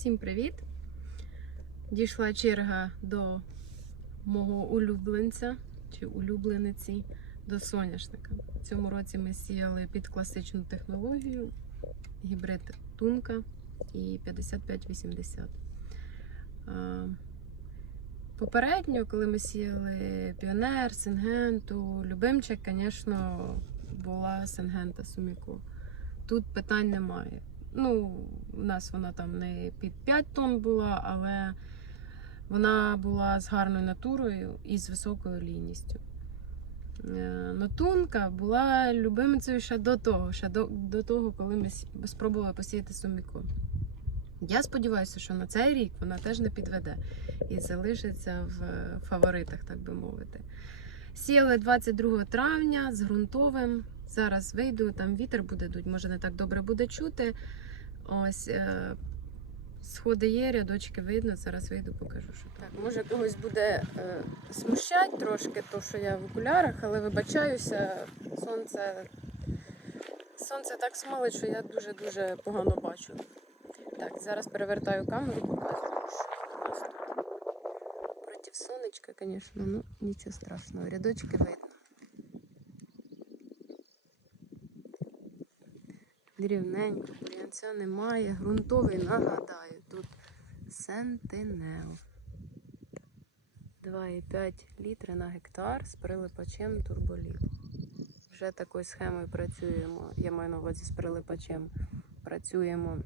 Всім привіт! Дійшла черга до мого улюбленця чи улюблениці до соняшника. В цьому році ми сіяли під класичну технологію гібрид Тунка і 5580. А, Попередньо, коли ми сіяли Піонер, Сингенту, Любимчик, звісно, була Сингента Суміко. Тут питань немає. Ну, у нас вона там не під 5 тонн була, але вона була з гарною натурою і з високою лійністю. Е, Нотунка була любимицею ще до того, ще до, до того, коли ми спробували посіяти суміку. Я сподіваюся, що на цей рік вона теж не підведе і залишиться в е, фаворитах, так би мовити. Сіяли 22 травня з ґрунтовим. Зараз вийду, там вітер буде дуть, може не так добре буде чути. Ось е, сходи є, рядочки видно. Зараз вийду, покажу, що так. Може когось буде е, смущати трошки, то що я в окулярах, але вибачаюся, сонце, сонце так смалить, що я дуже-дуже погано бачу. Так, зараз перевертаю камеру, показую, що у нас тут. Проти сонечка, звісно, ну нічого страшного. Рядочки видно. Рівненько, бур'янця немає. Грунтовий, нагадаю, тут Сентинел. 2,5 літри на гектар з прилипачем турболіт. Вже такою схемою працюємо. Я маю на увазі з прилипачем. Працюємо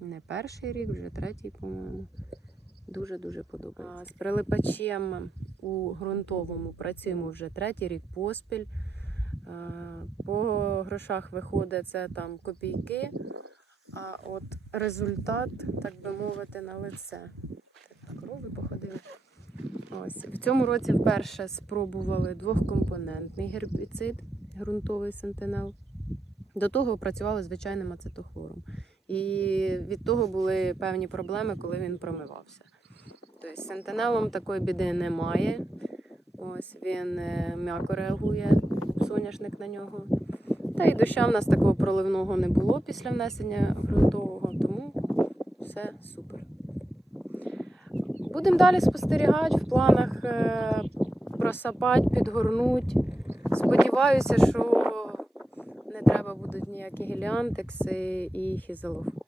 не перший рік, вже третій, по-моєму. Дуже-дуже подобається. А з прилипачем у ґрунтовому працюємо вже третій рік поспіль. Е, По грошах виходить це там копійки, а от результат, так би мовити, на лице. Так, корови походили. Ось. В цьому році вперше спробували двохкомпонентний гербіцид, ґрунтовий сентинел. До того працювали звичайним ацетохлором. І від того були певні проблеми, коли він промивався. Тобто сентинелом такої біди немає. Ось він е, м'яко реагує, соняшник на нього. Та й доща в нас такого проливного не було після внесення ґрунтового, тому все супер. Будемо далі спостерігати в планах е, просапати, підгорнути. Сподіваюся, що не треба будуть ніякі геліантекси і фізалофоби.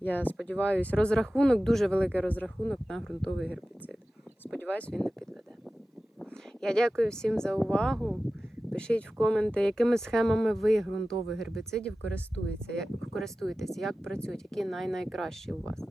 Я сподіваюся, розрахунок, дуже великий розрахунок на ґрунтовий гербіцид. Сподіваюсь, він не підведе. Я дякую всім за увагу. Пишіть в коменти, якими схемами ви ґрунтових гербіцидів користуєтеся, як, користуєтесь, як працюють, які най найкращі у вас.